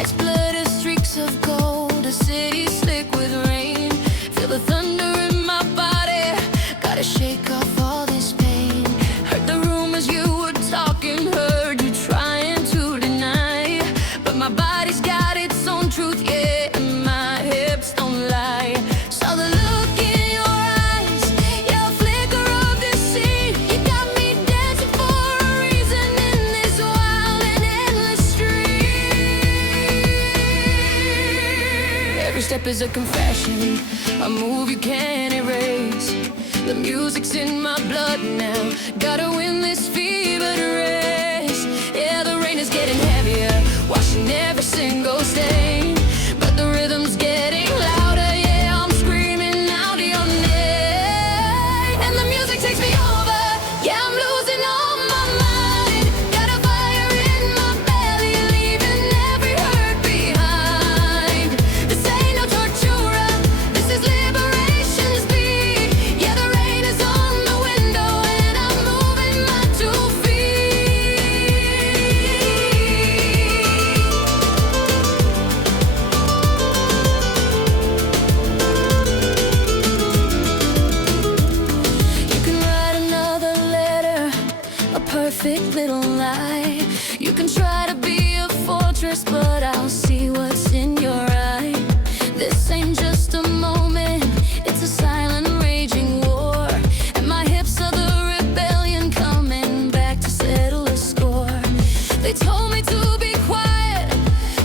Lights flutter streaks of gold, a city slick with rain. Feel the thunder in my body, gotta shake off all this pain. Heard the rumors you were talking, heard you trying to deny, but my body's got its own truth, yeah, and my hips don't lie. Saw the look in your eyes, yeah, a flicker of this scene. You got me dancing for a reason in this wild and endless street. Every step is a confession, a move you can't erase. The music's in my blood now, gotta win this fevered race. Yeah, the rain is getting heavier, washing every single stain, but the rhythm's getting louder, yeah, I'm screaming out your name. And the music takes me over, yeah, I'm losing all my mind. Got a fire in my belly, leaving every hurt behind. This ain't no tortura, this is liberation's beat. Yeah, the rain is on the window and I'm moving my 2 feet. You can write another letter, a perfect little lie. You can try to be a fortress, but I'll see what's in your eye. This ain't just a moment, it's a silent raging war. And my hips are the rebellion coming back to settle a score. They told me to be quiet,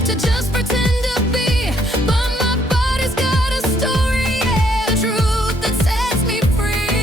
to just pretend to be, but my body's got a story, yeah, a truth that sets me free.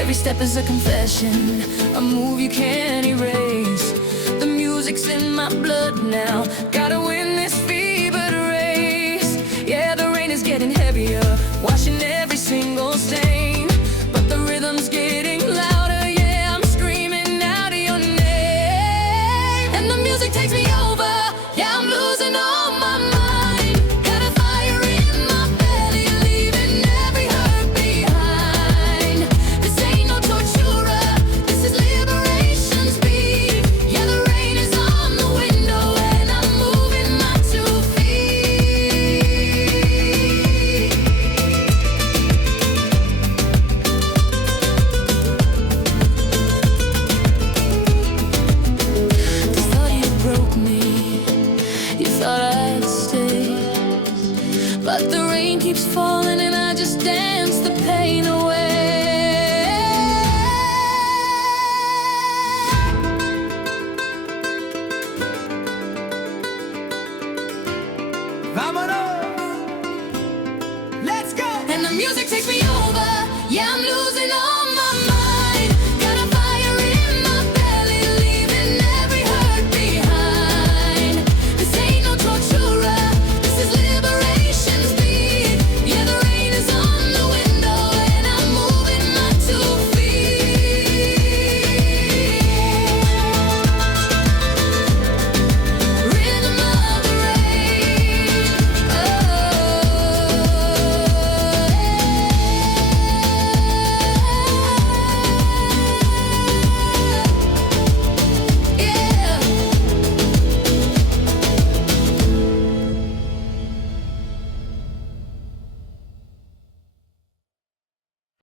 Every step is a confession, a move you can't erase. The music's in my blood now, gotta win this fevered race. Yeah, the rain is getting heavier, washing every single stain, but the rhythm's getting louder, yeah, I'm screaming out your name. And the music takes me over, yeah, I'm losing all my mind. Got a fire in my belly, leaving every hurt behind. This ain't no tortura, this is liberation's beat. Yeah, the rain is on the window and I'm moving my 2 feet. Thought you broke me, you thought I'd stay, but the rain keeps falling and I just dance the pain away. Vámonos! Let's go! And the music takes me over, yeah, I'm losing all